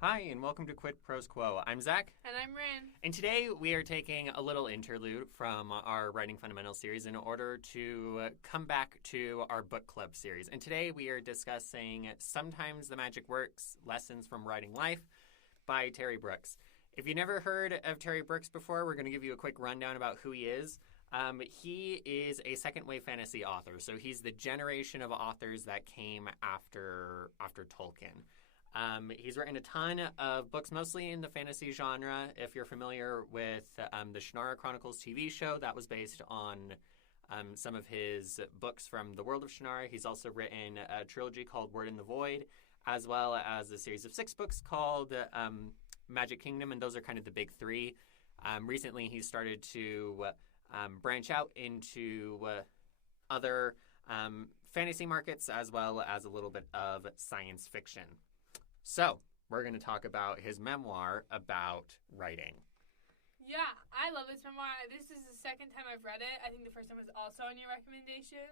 Hi, and welcome to Quid Pros Quo. I'm Zach. And I'm Rin. And today we are taking a little interlude from our Writing Fundamentals series in order to come back to our book club series. And today we are discussing Sometimes the Magic Works, Lessons from Writing Life by Terry Brooks. If you've never heard of Terry Brooks before, we're going to give you a quick rundown about who he is. He is a second wave fantasy author, so he's the generation of authors that came after Tolkien. He's written a ton of books, mostly in the fantasy genre. If you're familiar with the Shannara Chronicles TV show, that was based on some of his books from the world of Shannara. He's also written a trilogy called Word in the Void, as well as a series of 6 books called Magic Kingdom, and those are kind of the big 3. Recently, he started to branch out into other fantasy markets, as well as a little bit of science fiction. So, we're going to talk about his memoir about writing. Yeah, I love this memoir. This is the second time I've read it. I think the first time was also on your recommendation.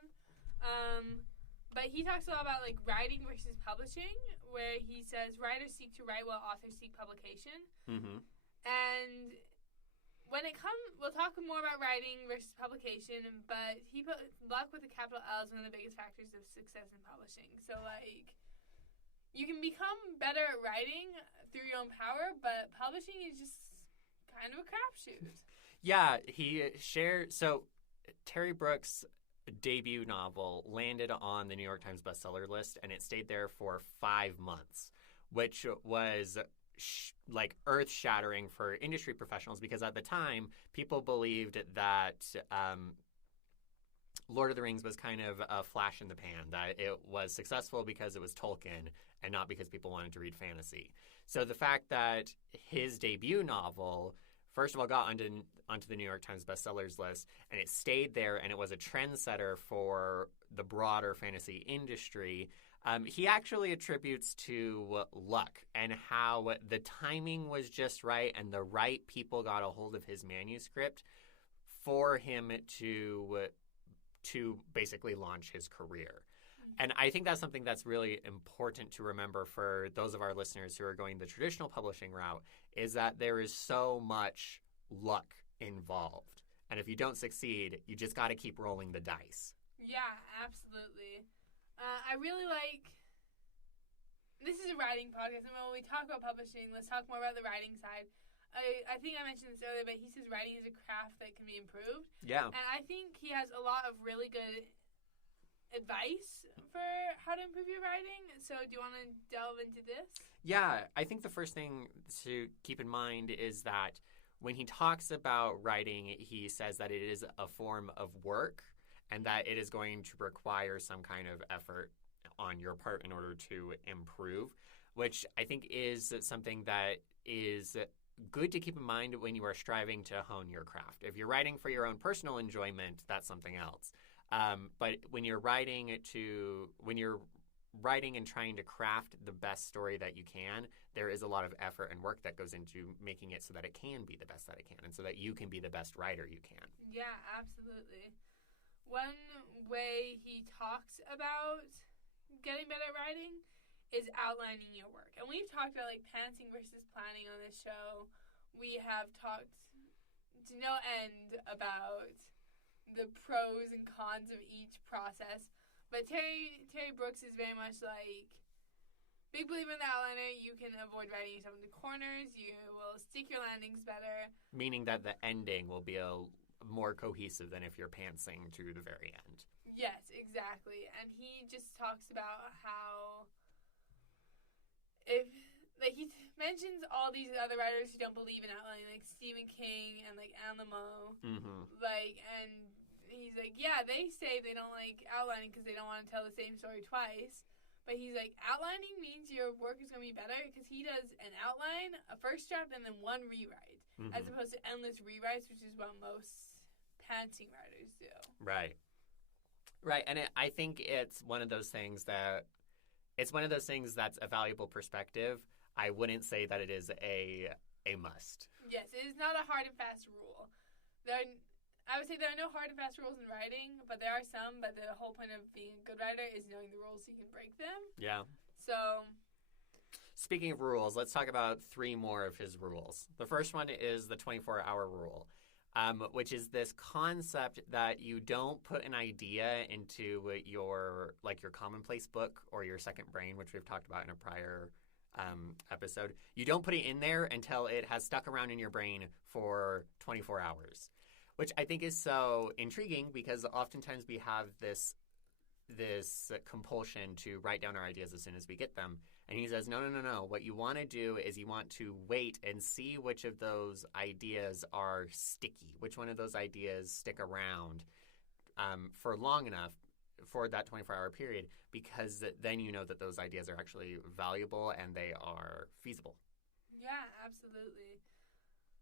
But he talks a lot about like writing versus publishing, where he says writers seek to write while authors seek publication. Mm-hmm. And when it comes, we'll talk more about writing versus publication, but he put luck with a capital L as one of the biggest factors of success in publishing. So like, you can become better at writing through your own power, but publishing is just kind of a crapshoot. Yeah, he shared. So, Terry Brooks' debut novel landed on the New York Times bestseller list, and it stayed there for 5 months, which was like earth-shattering for industry professionals because at the time, people believed that Lord of the Rings was kind of a flash in the pan, that it was successful because it was Tolkien and not because people wanted to read fantasy. So the fact that his debut novel, first of all, got onto the New York Times bestsellers list, and it stayed there, and it was a trendsetter for the broader fantasy industry, he actually attributes to luck and how the timing was just right and the right people got a hold of his manuscript for him to basically launch his career. And I think that's something that's really important to remember for those of our listeners who are going the traditional publishing route, is that there is so much luck involved. And if you don't succeed, you just got to keep rolling the dice. Yeah, absolutely. I really like... This is a writing podcast, and when we talk about publishing, let's talk more about the writing side. I think I mentioned this earlier, but he says writing is a craft that can be improved. Yeah. And I think he has a lot of really good advice for how to improve your writing. So do you want to delve into this? Yeah, I think the first thing to keep in mind is that when he talks about writing, he says that it is a form of work and that it is going to require some kind of effort on your part in order to improve, which I think is something that is good to keep in mind when you are striving to hone your craft. If you're writing for your own personal enjoyment, that's something else. But when you're writing and trying to craft the best story that you can, there is a lot of effort and work that goes into making it so that it can be the best that it can and so that you can be the best writer you can. Yeah, absolutely. One way he talks about getting better at writing is outlining your work. And we've talked about like pantsing versus planning on this show. We have talked to no end about the pros and cons of each process. But Terry Brooks is very much like, big believer in the outliner. You can avoid writing yourself into corners. You will stick your landings better. Meaning that the ending will be more cohesive than if you're pantsing to the very end. Yes, exactly. And he just talks about how he mentions all these other writers who don't believe in outlining, like Stephen King and like Anne Lamott. Mm-hmm. And he's like, yeah, they say they don't like outlining because they don't want to tell the same story twice. But he's like, outlining means your work is going to be better because he does an outline, a first draft, and then one rewrite, as opposed to endless rewrites, which is what most pantsing writers do. Right. And I think it's one of those things that's a valuable perspective. I wouldn't say that it is a must. Yes, it is not a hard and fast rule. I would say there are no hard and fast rules in writing, but there are some. But the whole point of being a good writer is knowing the rules so you can break them. Yeah. So Speaking of rules, let's talk about 3 more of his rules. The first one is the 24-hour rule, which is this concept that you don't put an idea into your commonplace book or your second brain, which we've talked about in a prior episode. You don't put it in there until it has stuck around in your brain for 24 hours, which I think is so intriguing because oftentimes we have this compulsion to write down our ideas as soon as we get them. And he says, no. What you want to do is you want to wait and see which of those ideas are sticky, which one of those ideas stick around for long enough for that 24-hour period, because then you know that those ideas are actually valuable and they are feasible. Yeah, absolutely.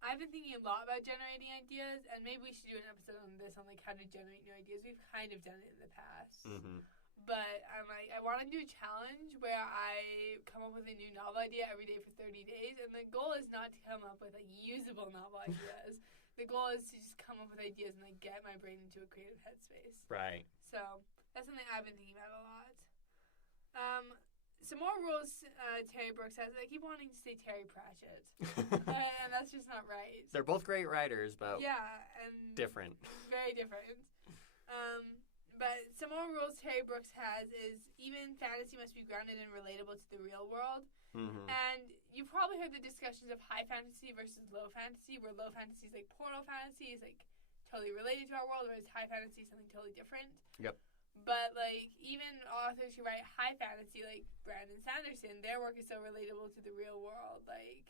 I've been thinking a lot about generating ideas, and maybe we should do an episode on this, on like how to generate new ideas. We've kind of done it in the past. Mm-hmm. But I'm like, I want to do a challenge where I come up with a new novel idea every day for 30 days. And the goal is not to come up with like usable novel ideas. The goal is to just come up with ideas and like get my brain into a creative headspace. Right. So that's something I've been thinking about a lot. Some more rules Terry Brooks has. I keep wanting to say Terry Pratchett. And that's just not right. They're both great writers, but and different. Very different. But some more rules Terry Brooks has is even fantasy must be grounded and relatable to the real world. Mm-hmm. And you've probably heard the discussions of high fantasy versus low fantasy, where low fantasy is like portal fantasy, is like totally related to our world, whereas high fantasy is something totally different. Yep. But like even authors who write high fantasy, like Brandon Sanderson, their work is so relatable to the real world. Like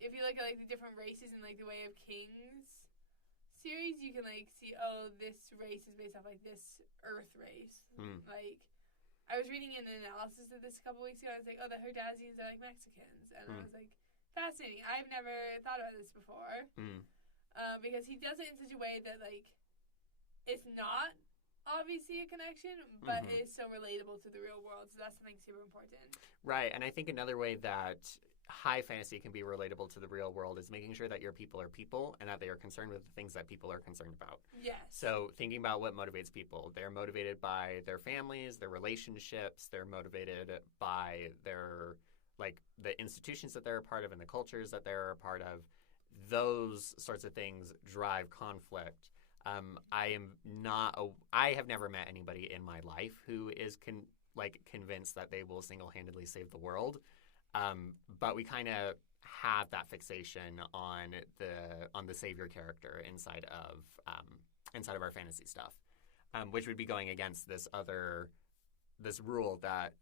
if you look at like the different races in like the Way of Kings series, you can like see, oh, this race is based off like this Earth race. Like I was reading an analysis of this a couple weeks ago. I was like, oh, the Herdazians are like Mexicans, and I was like, fascinating. I've never thought about this before. Because he does it in such a way that like it's not obviously a connection, but it is so relatable to the real world. So that's something super important. Right, and I think another way that high fantasy can be relatable to the real world is making sure that your people are people and that they are concerned with the things that people are concerned about. Yes. So thinking about what motivates people. They're motivated by their families, their relationships. They're motivated by their, like, the institutions that they're a part of and the cultures that they're a part of. Those sorts of things drive conflict. I have never met anybody in my life who is convinced that they will single-handedly save the world. But we kind of have that fixation on the savior character inside of our fantasy stuff, which would be going against this rule that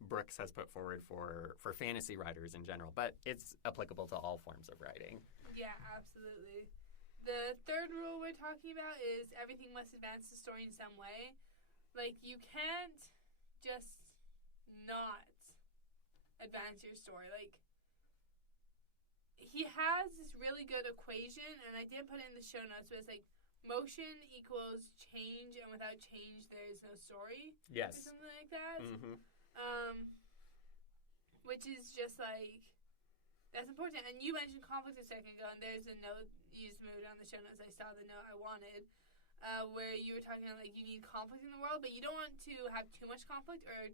Brooks has put forward for fantasy writers in general. But it's applicable to all forms of writing. Yeah, absolutely. The third rule we're talking about is everything must advance the story in some way. Like, you can't just not advance your story. Like, he has this really good equation, and I didn't put it in the show notes, but it's like motion equals change, and without change there is no story. Yes. Or something like that. Which is just like, that's important. And you mentioned conflict a second ago, and there's a note you just moved on the show notes. I saw the note I wanted, where you were talking about like you need conflict in the world, but you don't want to have too much conflict or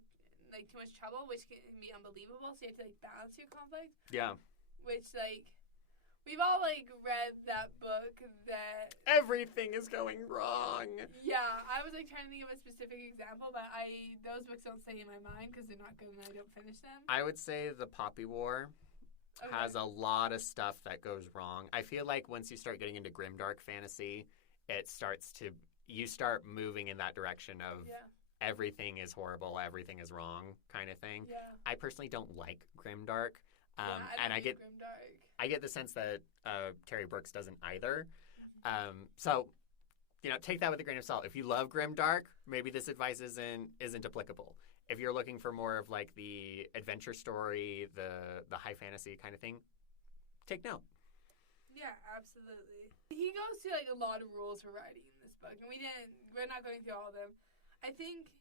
like too much trouble, which can be unbelievable. So you have to like balance your conflict. Yeah. Which like we've all like read that book that everything is going wrong. Yeah, I was like trying to think of a specific example, but those books don't stay in my mind because they're not good and I don't finish them. I would say The Poppy War has a lot of stuff that goes wrong. I feel like once you start getting into grimdark fantasy, you start moving in that direction of everything is horrible, everything is wrong kind of thing. Yeah. I personally don't like grimdark. I get grimdark. I get the sense that Terry Brooks doesn't either. So, take that with a grain of salt. If you love grimdark, maybe this advice isn't applicable. If you're looking for more of like the adventure story, the high fantasy kind of thing, take note. Yeah, absolutely. He goes through like a lot of rules for writing in this book, and we're not going through all of them. I think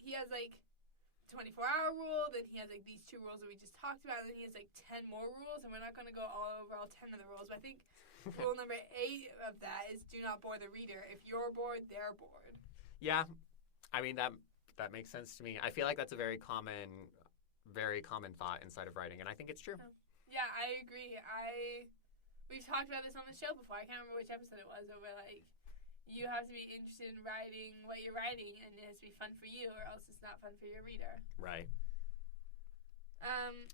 he has like 24-hour rule, then he has like these 2 rules that we just talked about, and then he has like 10 more rules, and we're not going to go all over all 10 of the rules, but I think rule number 8 of that is do not bore the reader. If you're bored, they're bored. Yeah, I mean that makes sense to me. I feel like that's a very common very common thought inside of writing, and I think it's true. Yeah, I agree. We've talked about this on the show before. I can't remember which episode it was, over like, you have to be interested in writing what you're writing, and it has to be fun for you, or else it's not fun for your reader. Right. And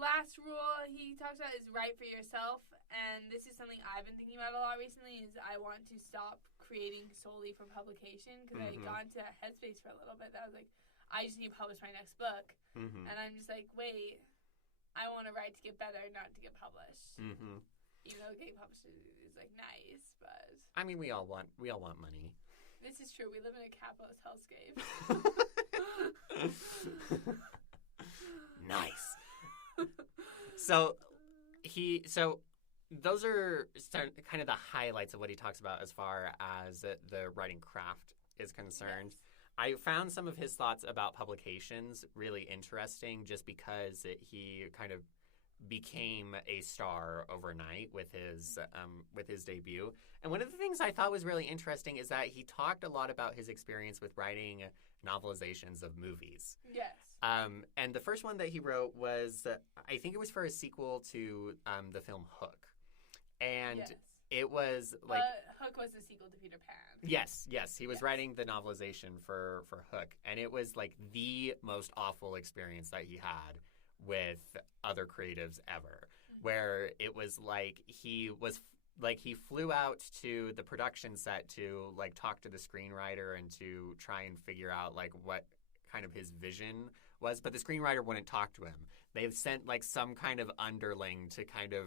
last rule he talks about is write for yourself, and this is something I've been thinking about a lot recently, is I want to stop creating solely for publication, because I got into that headspace for a little bit that I was like, I just need to publish my next book, and I'm just like, wait, I want to write to get better, not to get published. Even though getting published is like nice, but I mean, we all want money. This is true. We live in a capitalist hellscape. Nice. So those are kind of the highlights of what he talks about as far as the writing craft is concerned. Yes. I found some of his thoughts about publications really interesting, just because he kind of became a star overnight with his debut. And one of the things I thought was really interesting is that he talked a lot about his experience with writing novelizations of movies. Yes. And the first one that he wrote was, I think it was for a sequel to the film Hook. And it was like... Hook was the sequel to Peter Pan. Yes. He was writing the novelization for Hook. And it was like the most awful experience that he had with other creatives ever, where it was like he flew out to the production set to like talk to the screenwriter and to try and figure out like what kind of his vision was, but the screenwriter wouldn't talk to him. They've sent like some kind of underling to kind of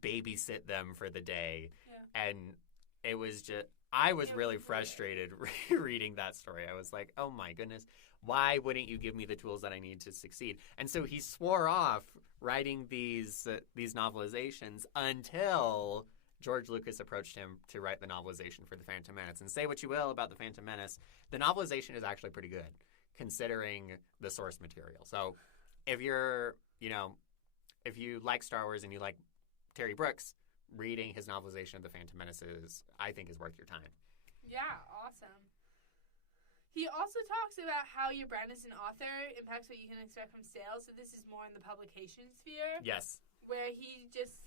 babysit them for the day. And it was just, I was really frustrated reading that story. I was like, oh my goodness, why wouldn't you give me the tools that I need to succeed? And so he swore off writing these novelizations until George Lucas approached him to write the novelization for The Phantom Menace. And say what you will about The Phantom Menace, the novelization is actually pretty good, considering the source material. So if you like Star Wars and you like Terry Brooks, reading his novelization of The Phantom Menace I think is worth your time. Yeah, awesome. He also talks about how your brand as an author impacts what you can expect from sales. So this is more in the publication sphere. Yes. Where he just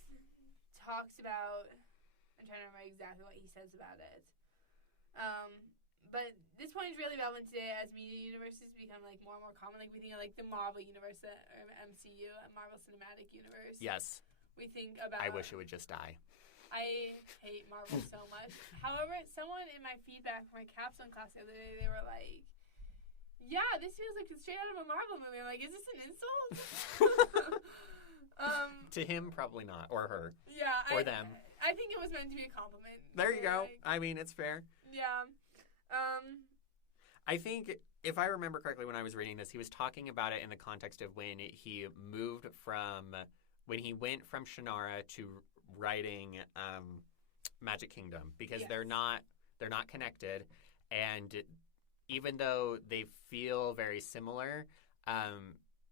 talks about, I'm trying to remember exactly what he says about it. But this point is really relevant today as media universes become like more and more common. Like we think of like the Marvel universe, or MCU, Marvel Cinematic Universe. Yes. We think about... I wish it would just die. I hate Marvel so much. However, someone in my feedback for my capstone class the other day, they were like, yeah, this feels like it's straight out of a Marvel movie. I'm like, is this an insult? To him, probably not. Or her. Yeah. Or them. I think it was meant to be a compliment. There you go. Like, I mean, it's fair. Yeah. I think, if I remember correctly when I was reading this, he was talking about it in the context of when he went from Shannara to writing Magic Kingdom, because they're not connected, and even though they feel very similar,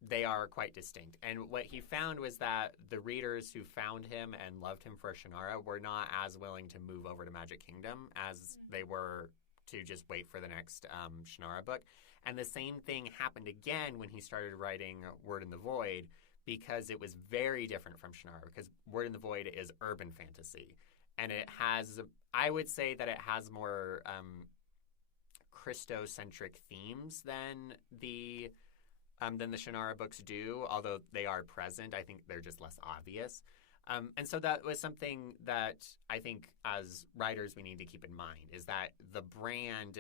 they are quite distinct. And what he found was that the readers who found him and loved him for Shannara were not as willing to move over to Magic Kingdom as they were to just wait for the next Shannara book. And the same thing happened again when he started writing Word in the Void, because it was very different from Shannara, because Word in the Void is urban fantasy. And it has, I would say that it has more Christocentric themes than the Shannara books do, although they are present. I think they're just less obvious. And so that was something that I think as writers we need to keep in mind, is that the brand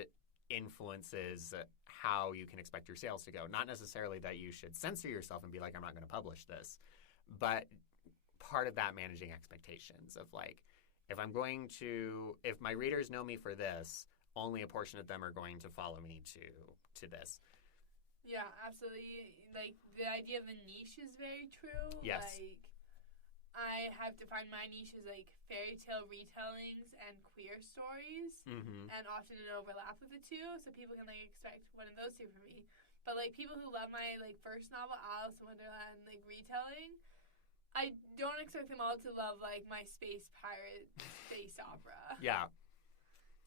influences how you can expect your sales to go. Not necessarily that you should censor yourself and be like, I'm not going to publish this, but part of that managing expectations of like, if my readers know me for this, only a portion of them are going to follow me to this. Yeah, absolutely. Like, the idea of a niche is very true. Yes. Like, I have defined my niche as, like, fairy tale retellings and queer stories. Mm-hmm. And often it overlap with the two, so people can, like, expect one of those two from me. But, like, people who love my, like, first novel, Alice in Wonderland, like, retelling, I don't expect them all to love, like, my space pirate space opera. Yeah.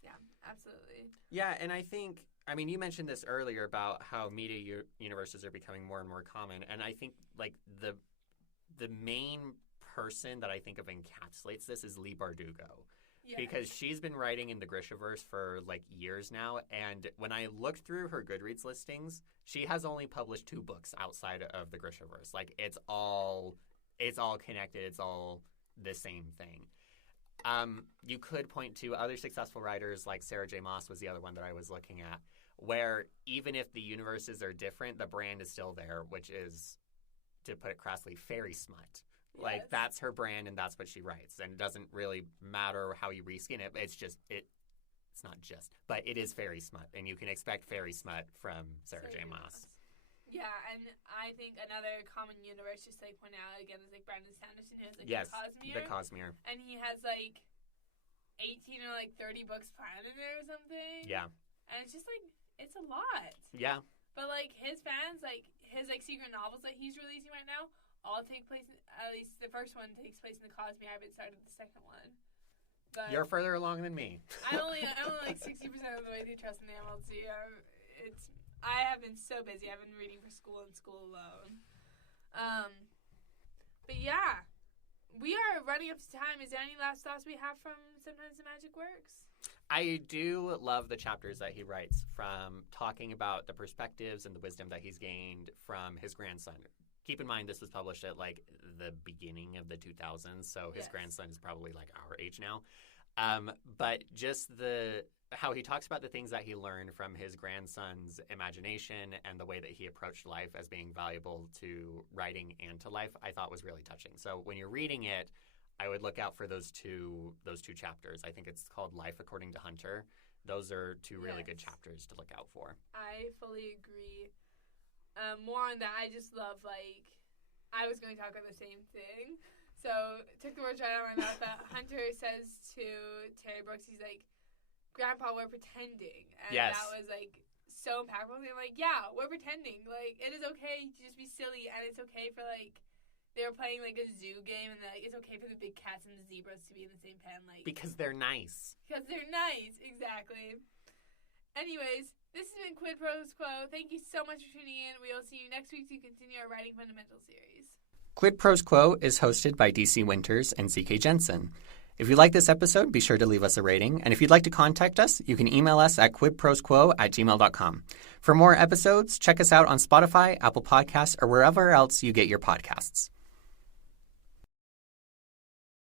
Yeah, absolutely. Yeah, and I think I mean, you mentioned this earlier about how media universes are becoming more and more common, and I think like the main person that I think of encapsulates this is Leigh Bardugo. Yes. Because she's been writing in the Grishaverse for like years now, and when I looked through her Goodreads listings, she has only published 2 books outside of the Grishaverse. Like it's all connected. It's all the same thing. You could point to other successful writers like Sarah J. Maas was the other one that I was looking at, where even if the universes are different, the brand is still there, which is, to put it crassly, fairy smut. Yes. Like, that's her brand, and that's what she writes. And it doesn't really matter how you reskin it. It's just, it's not just, but it is fairy smut. And you can expect fairy smut from Sarah J. Maas. Yeah, and I think another common universe, just to like point out again, is like Brandon Sanderson, who has like Yes, the the Cosmere. And he has like 18 or like 30 books planned in there or something. Yeah. And it's just like, it's a lot. Yeah. But like his fans, like his like secret novels that he's releasing right now, all take place, at least the first one takes place in the Cosmere. I haven't started the second one. But you're further along than me. I'm only like 60% of the way through Trust in the MLC. I have been so busy. I've been reading for school and school alone. But yeah, we are running up to time. Is there any last thoughts we have from Sometimes the Magic Works? I do love the chapters that he writes, from talking about the perspectives and the wisdom that he's gained from his grandson. Keep in mind, this was published at like the beginning of the 2000s, so his grandson is probably like our age now. But just how he talks about the things that he learned from his grandson's imagination and the way that he approached life as being valuable to writing and to life, I thought was really touching. So when you're reading it, I would look out for those two chapters. I think it's called Life According to Hunter. Those are 2 really good chapters to look out for. I fully agree. More on that, I just love, like, I was going to talk about the same thing. So, took the words right out of my mouth, but Hunter says to Terry Brooks, he's like, Grandpa, we're pretending. And that was, like, so impactful. I'm like, yeah, we're pretending. Like, it is okay to just be silly, and it's okay for, like, they were playing, like, a zoo game, and, like, it's okay for the big cats and the zebras to be in the same pen. Like, because they're nice. Because they're nice, exactly. Anyways, this has been Quid Pros Quo. Thank you so much for tuning in. We will see you next week to continue our Writing Fundamentals series. Quid Pros Quo is hosted by DC Winters and CK Jensen. If you like this episode, be sure to leave us a rating. And if you'd like to contact us, you can email us at quidprosquo@gmail.com. For more episodes, check us out on Spotify, Apple Podcasts, or wherever else you get your podcasts.